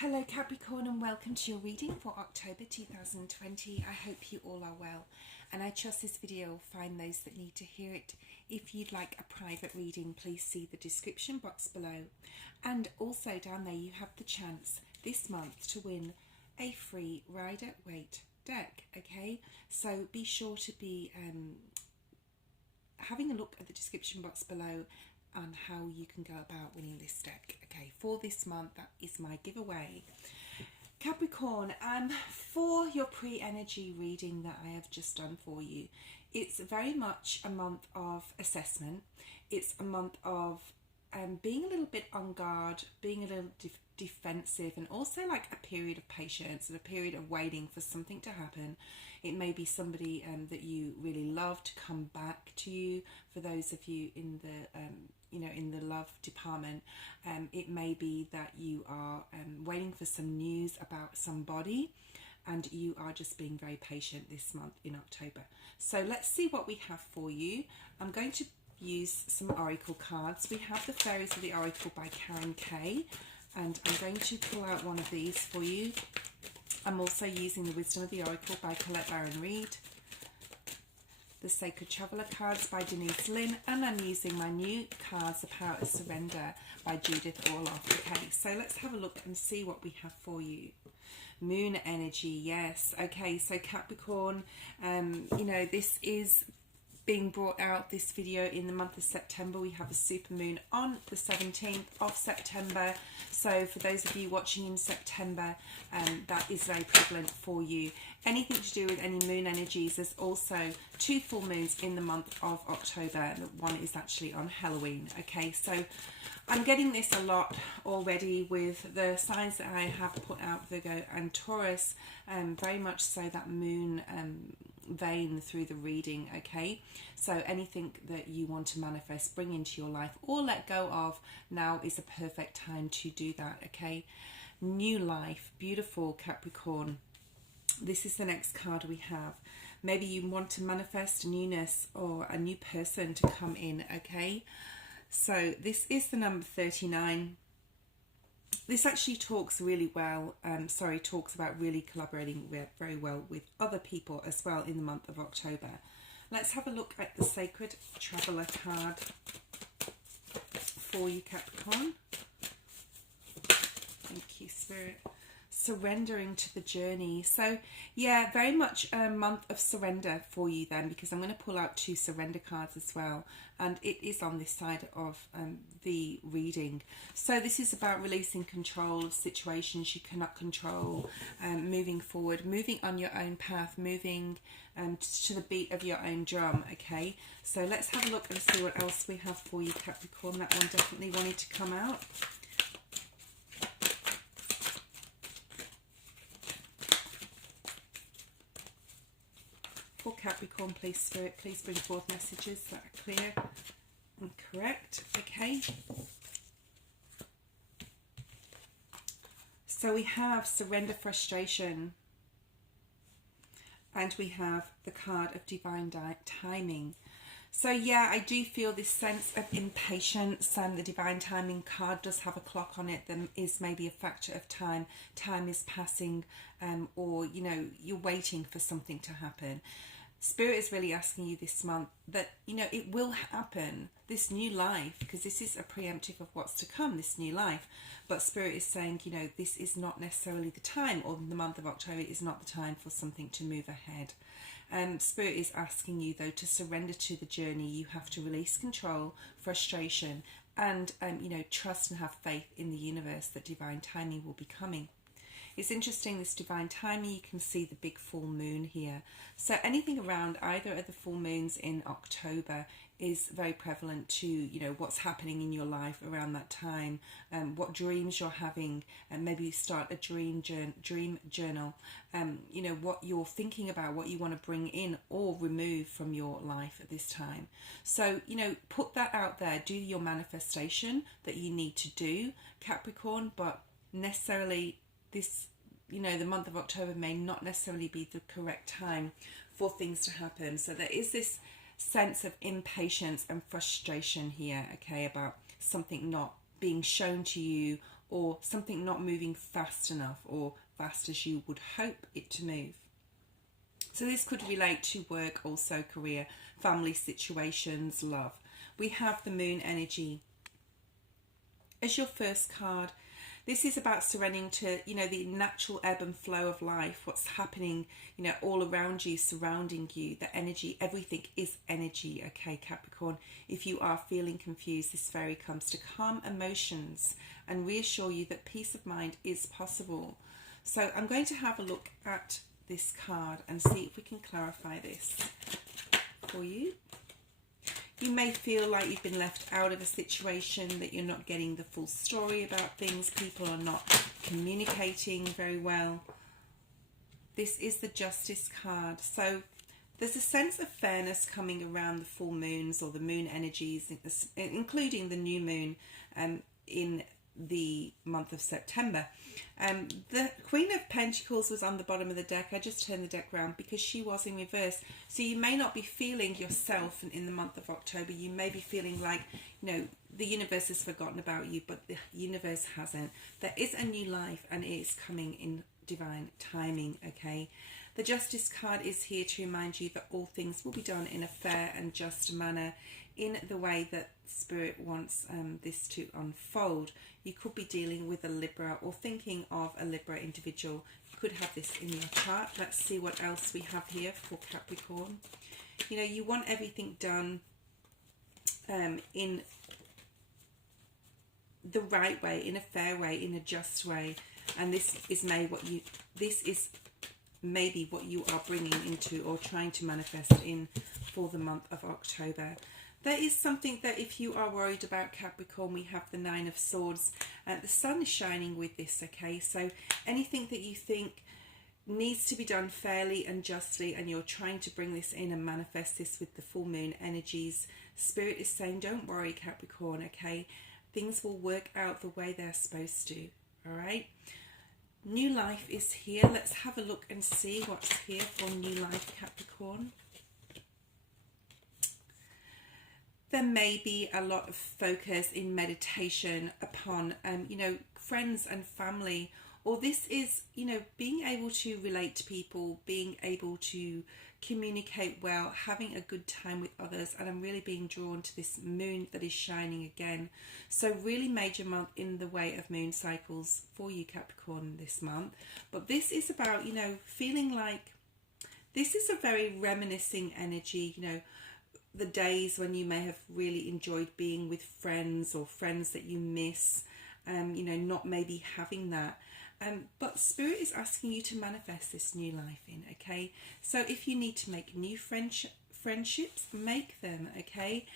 Hello Capricorn, and welcome to your reading for October 2020. I hope you all are well, and I trust this video will find those that need to hear it. If you'd like a private reading, please see the description box below. And also down there you have the chance this month to win a free Rider Waite deck, okay? So be sure to be having a look at the description box below on how you can go about winning this deck. Okay, for this month, that is my giveaway. Capricorn, for your pre-energy reading that I have just done for you, it's very much a month of assessment. It's a month of being a little bit on guard, being a little defensive, and also like a period of patience and a period of waiting for something to happen. It may be somebody that you really love to come back to you. For those of you in the in the love department, it may be that you are waiting for some news about somebody, and you are just being very patient this month in October. So let's see what we have for you. I'm going to use some oracle cards. We have the Fairies of the Oracle by Karen Kay, and I'm going to pull out one of these for you. I'm also using the Wisdom of the Oracle by Colette Baron Reid, the Sacred Traveller cards by Denise Lynn, and I'm using my new cards, The Power of Surrender by Judith Orloff. Okay, so let's have a look and see what we have for you. Moon energy, yes. Okay, so Capricorn, this is being brought out, this video, in the month of September. We have a super moon on the 17th of September. So for those of you watching in September, that is very prevalent for you. Anything to do with any moon energies. There's also 2 full moons in the month of October. One is actually on Halloween. Okay, so I'm getting this a lot already with the signs that I have put out, Virgo and Taurus, very much so that moon vein through the reading. Okay, so anything that you want to manifest, bring into your life, or let go of, now is a perfect time to do that. Okay, new life, beautiful Capricorn. This is the next card we have. Maybe you want to manifest newness or a new person to come in. Okay, so this is the number 39. This actually talks really well, talks about really collaborating very well with other people as well in the month of October. Let's have a look at the Sacred Traveller card for you, Capricorn. Thank you, Spirit. Surrendering to the journey. So yeah, very much a month of surrender for you then, because I'm going to pull out 2 surrender cards as well, and it is on this side of the reading. So this is about releasing control of situations you cannot control, moving forward, moving on your own path, moving to the beat of your own drum. Okay, so let's have a look and see what else we have for you, Capricorn. That one definitely wanted to come out. Capricorn, please, Spirit, please bring forth messages that are clear and correct. Okay, so we have surrender, frustration, and we have the card of divine timing. So yeah, I do feel this sense of impatience, and the divine timing card does have a clock on it. There is maybe a factor of time. Time is passing, or you're waiting for something to happen. Spirit is really asking you this month that, it will happen, this new life, because this is a preemptive of what's to come, this new life. But Spirit is saying, this is not necessarily the time, or the month of October is not the time for something to move ahead. Spirit is asking you, though, to surrender to the journey. You have to release control, frustration, and, trust and have faith in the universe that divine timing will be coming. It's interesting, this divine timing, you can see the big full moon here. So anything around either of the full moons in October is very prevalent to, what's happening in your life around that time, what dreams you're having, and maybe you start a dream journal, what you're thinking about, what you want to bring in or remove from your life at this time. So, put that out there, do your manifestation that you need to do, Capricorn, but necessarily this, the month of October may not necessarily be the correct time for things to happen. So there is this sense of impatience and frustration here, okay, about something not being shown to you or something not moving fast enough or fast as you would hope it to move. So this could relate to work, also career, family situations, love. We have the moon energy as your first card. This is about surrendering to, the natural ebb and flow of life, what's happening, all around you, surrounding you, the energy. Everything is energy, okay, Capricorn? If you are feeling confused, this fairy comes to calm emotions and reassure you that peace of mind is possible. So I'm going to have a look at this card and see if we can clarify this for you. You may feel like you've been left out of a situation, that you're not getting the full story about things. People are not communicating very well. This is the Justice card. So there's a sense of fairness coming around the full moons or the moon energies, including the new moon in the month of September. The Queen of Pentacles was on the bottom of the deck. I just turned the deck round because she was in reverse. So you may not be feeling yourself in the month of October. You may be feeling like, the universe has forgotten about you, but the universe hasn't. There is a new life and it is coming in divine timing, okay? The Justice card is here to remind you that all things will be done in a fair and just manner, in the way that Spirit wants this to unfold. You could be dealing with a Libra or thinking of a Libra individual. You could have this in your chart. Let's see what else we have here for Capricorn. You want everything done in the right way, in a fair way, in a just way. And this is maybe what you are bringing into or trying to manifest in for the month of October. There is something that if you are worried about, Capricorn, we have the Nine of Swords. The sun is shining with this, okay? So anything that you think needs to be done fairly and justly, and you're trying to bring this in and manifest this with the full moon energies, Spirit is saying, don't worry, Capricorn, okay? Things will work out the way they're supposed to, all right? New life is here. Let's have a look and see what's here for new life, Capricorn. There may be a lot of focus in meditation upon, friends and family, or this is, being able to relate to people, being able to communicate well, having a good time with others. And I'm really being drawn to this moon that is shining again. So really major month in the way of moon cycles for you, Capricorn, this month. But this is about, feeling like this is a very reminiscing energy, the days when you may have really enjoyed being with friends or friends that you miss, not maybe having that. But Spirit is asking you to manifest this new life in, okay? So if you need to make new friendships, make them, okay?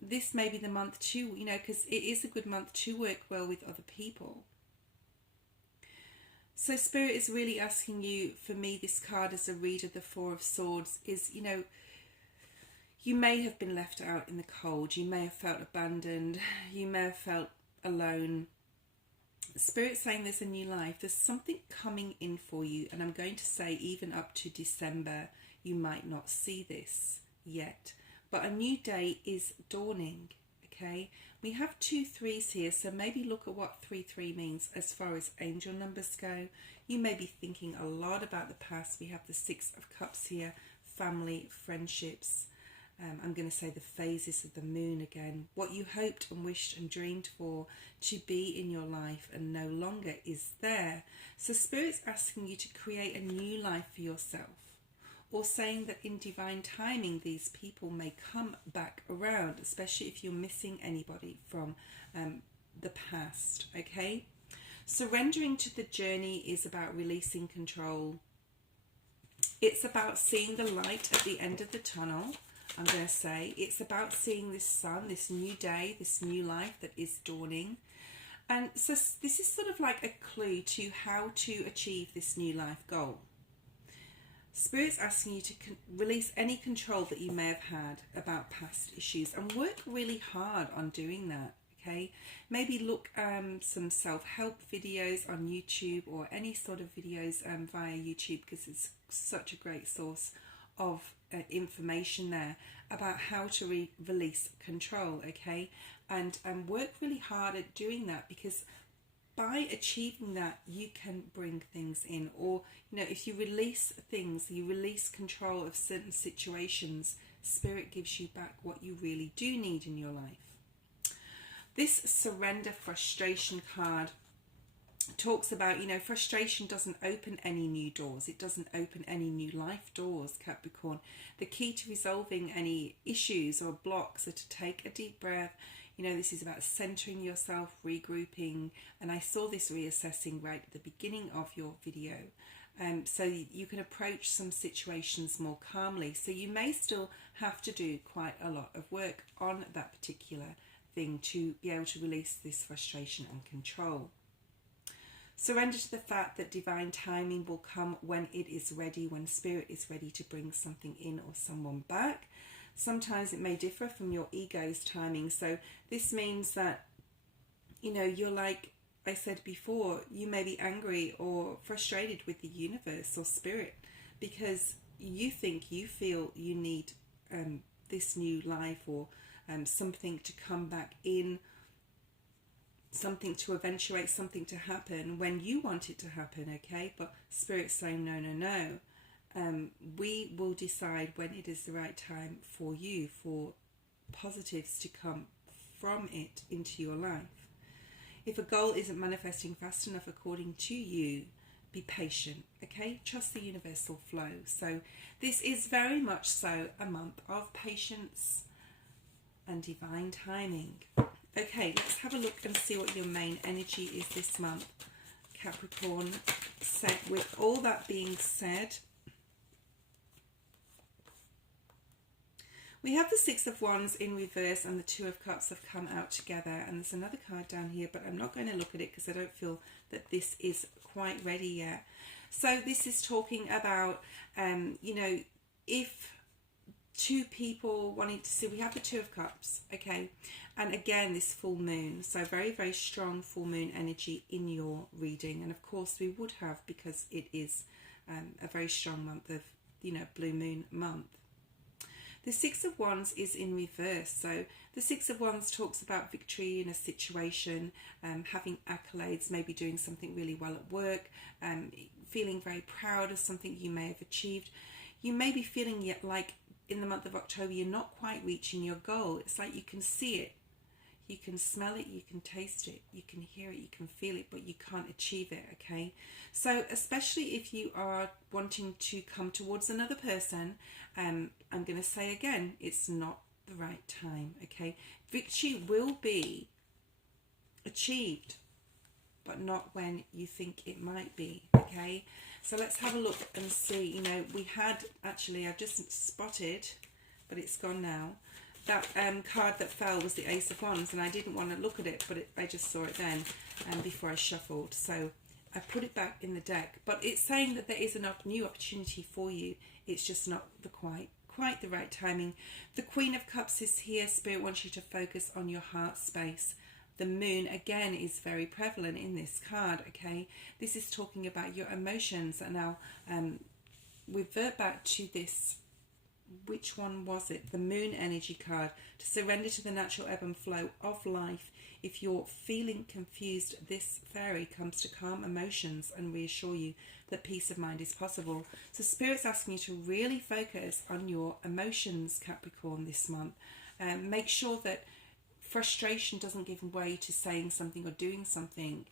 This may be the month too, because it is a good month to work well with other people. So Spirit is really asking you, for me, this card as a reader, the Four of Swords, is, you may have been left out in the cold. You may have felt abandoned. You may have felt alone. Spirit saying there's a new life. There's something coming in for you. And I'm going to say even up to December, you might not see this yet. But a new day is dawning, okay? We have 2 3s here, so maybe look at what 3 means as far as angel numbers go. You may be thinking a lot about the past. We have the 6 of Cups here, family, friendships. I'm going to say the phases of the moon again. What you hoped and wished and dreamed for to be in your life and no longer is there. So Spirit's asking you to create a new life for yourself, or saying that in divine timing these people may come back around, especially if you're missing anybody from the past, okay? Surrendering to the journey is about releasing control. It's about seeing the light at the end of the tunnel. I'm going to say it's about seeing this sun, this new day, this new life that is dawning. And so this is sort of like a clue to how to achieve this new life goal. Spirit's asking you to release any control that you may have had about past issues and work really hard on doing that, okay? Maybe look some self-help videos on YouTube or any sort of videos via YouTube, because it's such a great source of information there about how to release control, okay? and work really hard at doing that, because by achieving that you can bring things in. Or, you know, if you release things, you release control of certain situations, Spirit gives you back what you really do need in your life. This surrender frustration card talks about, you know, frustration doesn't open any new doors. It doesn't open any new life doors, Capricorn. The key to resolving any issues or blocks are to take a deep breath. You know, this is about centering yourself, regrouping. And I saw this reassessing right at the beginning of your video. So you can approach some situations more calmly. So you may still have to do quite a lot of work on that particular thing to be able to release this frustration and control. Surrender to the fact that divine timing will come when it is ready, when Spirit is ready to bring something in or someone back. Sometimes it may differ from your ego's timing. So this means that, you know, you're like I said before, you may be angry or frustrated with the universe or Spirit because you think, you feel you need this new life or something to come back in, something to eventuate, something to happen when you want it to happen, okay? But Spirit's saying, no, no, no. We will decide when it is the right time for you, for positives to come from it into your life. If a goal isn't manifesting fast enough according to you, be patient, okay? Trust the universal flow. So this is very much so a month of patience and divine timing. Okay, let's have a look and see what your main energy is this month, Capricorn. So with all that being said, we have the Six of Wands in reverse and the Two of Cups have come out together. And there's another card down here, but I'm not going to look at it because I don't feel that this is quite ready yet. So this is talking about, you know, if two people wanting to see, we have the Two of Cups, okay? And again, this full moon. So very, very strong full moon energy in your reading. And of course we would have, because it is a very strong month of, you know, blue moon month. The Six of Wands is in reverse. So the Six of Wands talks about victory in a situation, having accolades, maybe doing something really well at work, feeling very proud of something you may have achieved. You may be feeling yet like in the month of October you're not quite reaching your goal. It's like you can see it, you can smell it, you can taste it, you can hear it, you can feel it, but you can't achieve it, okay? So especially if you are wanting to come towards another person, I'm going to say again, it's not the right time, okay? Victory will be achieved, but not when you think it might be, okay? So let's have a look and see. You know, we had, actually, I've just spotted, but it's gone now, that card that fell was the Ace of Wands, and I didn't want to look at it, but I just saw it then before I shuffled. So I put it back in the deck. But it's saying that there is a new opportunity for you. It's just not the quite the right timing. The Queen of Cups is here. Spirit wants you to focus on your heart space. The moon, again, is very prevalent in this card, okay? This is talking about your emotions. And now revert back to this. Which one was it? The moon energy card. To surrender to the natural ebb and flow of life. If you're feeling confused, this fairy comes to calm emotions and reassure you that peace of mind is possible. So Spirit's asking you to really focus on your emotions, Capricorn, this month. Make sure that frustration doesn't give way to saying something or doing something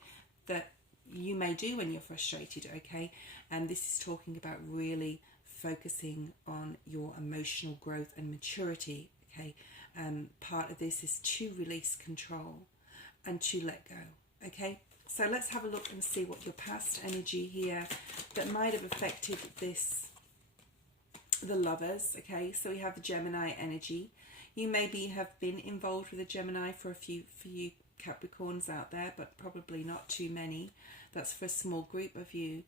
that you may do when you're frustrated, okay? And this is talking about really focusing on your emotional growth and maturity, okay? Part of this is to release control and to let go, okay? So let's have a look and see what your past energy here that might have affected this, the Lovers, okay? So we have the Gemini energy. You maybe have been involved with a Gemini for you Capricorns out there, but probably not too many. That's for a small group of you.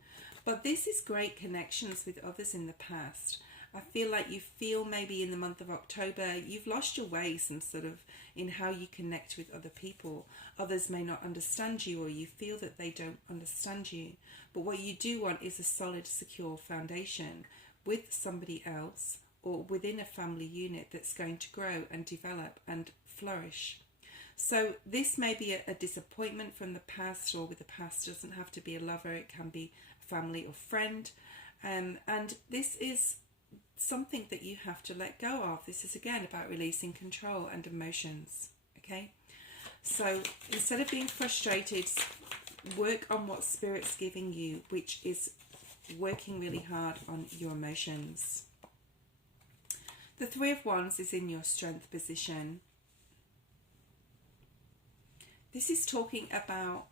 But this is great connections with others in the past. I feel like you feel maybe in the month of October you've lost your way some sort of in how you connect with other people. Others may not understand you, or you feel that they don't understand you. But what you do want is a solid, secure foundation with somebody else or within a family unit that's going to grow and develop and flourish. So this may be a disappointment from the past, or with the past, doesn't have to be a lover, it can be a family or friend. And this is something that you have to let go of. This is again about releasing control and emotions. Okay, so instead of being frustrated, work on what Spirit's giving you, which is working really hard on your emotions. The Three of Wands is in your strength position. This is talking about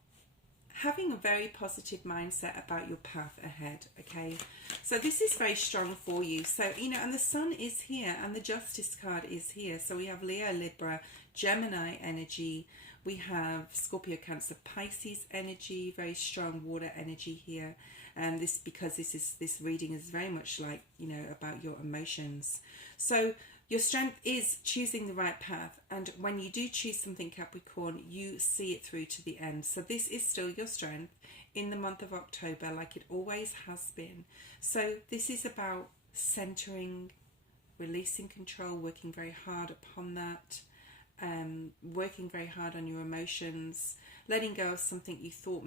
having a very positive mindset about your path ahead, okay? So this is very strong for you. So, you know, and the Sun is here and the Justice card is here. So we have Leo, Libra, Gemini energy. We have Scorpio, Cancer, Pisces energy, very strong water energy here. And this, because this reading is very much like, you know, about your emotions. So your strength is choosing the right path, and when you do choose something, Capricorn, you see it through to the end. So this is still your strength in the month of October, like it always has been. So this is about centering, releasing control, working very hard upon that, working very hard on your emotions, letting go of something you thought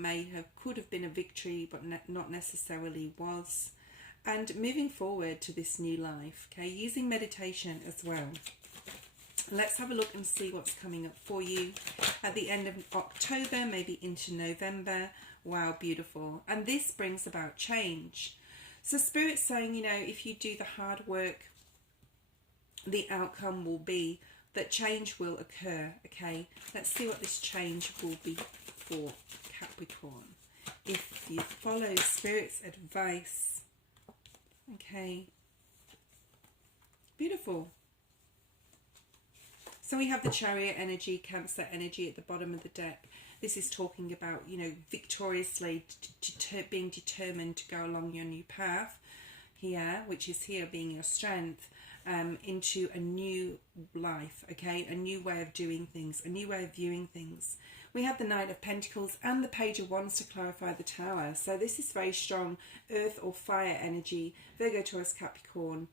could have been a victory but not necessarily was. And moving forward to this new life, okay, using meditation as well. Let's have a look and see what's coming up for you at the end of October, maybe into November. Wow, beautiful. And this brings about change. So Spirit's saying, you know, if you do the hard work, the outcome will be that change will occur, okay? Let's see what this change will be for Capricorn. If you follow Spirit's advice. Okay, beautiful. So we have the Chariot energy, Cancer energy at the bottom of the deck. This is talking about, you know, victoriously being determined to go along your new path here, which is here being your strength, into a new life, okay, a new way of doing things, a new way of viewing things. We have the Knight of Pentacles and the Page of Wands to clarify the Tower. So this is very strong earth or fire energy, Virgo, Taurus, Capricorn,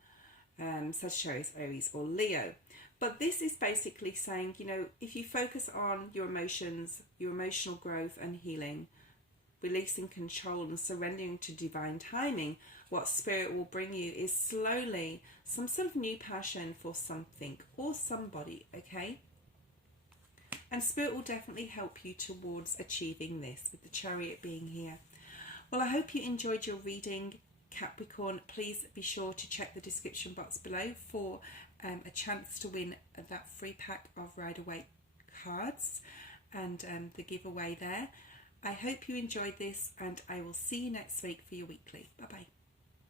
Sagittarius, Aries or Leo. But this is basically saying, you know, if you focus on your emotions, your emotional growth and healing, releasing control and surrendering to divine timing, what Spirit will bring you is slowly some sort of new passion for something or somebody, okay? And Spirit will definitely help you towards achieving this, with the Chariot being here. Well, I hope you enjoyed your reading, Capricorn. Please be sure to check the description box below for a chance to win that free pack of Rider Waite cards and the giveaway there. I hope you enjoyed this, and I will see you next week for your weekly. Bye-bye.